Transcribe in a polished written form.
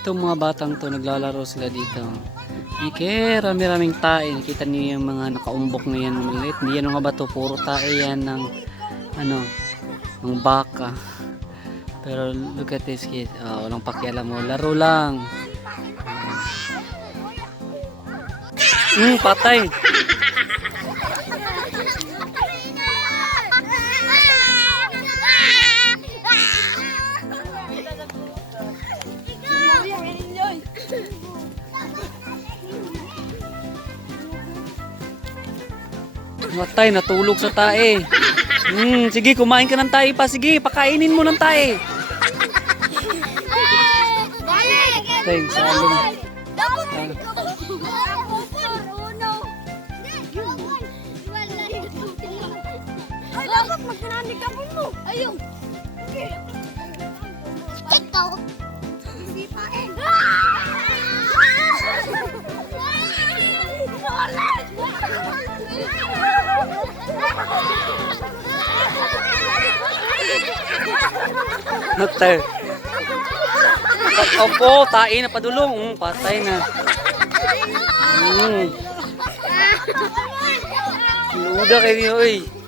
Itong mga batang to, naglalaro sila dito. Ike, rami-raming tae. Nakita niyo yung mga nakaumbok na yan. Maliit. Hindi yan mga bato. Puro tae yan ng, ng baka. Pero look at this kid. Oh, walang pakialam mo. Laro lang. Patay. Matay, natulog sa tae. Sige, kumain ka ng tae pa. Sige, pakainin mo ng tae. Thanks, salong. Ay, dapat magkananig ka mo. Ayun. Ito. Hindi pa eh. Matay. Opo, tae na padulong. Patay na. Luda kayo niyo, oy.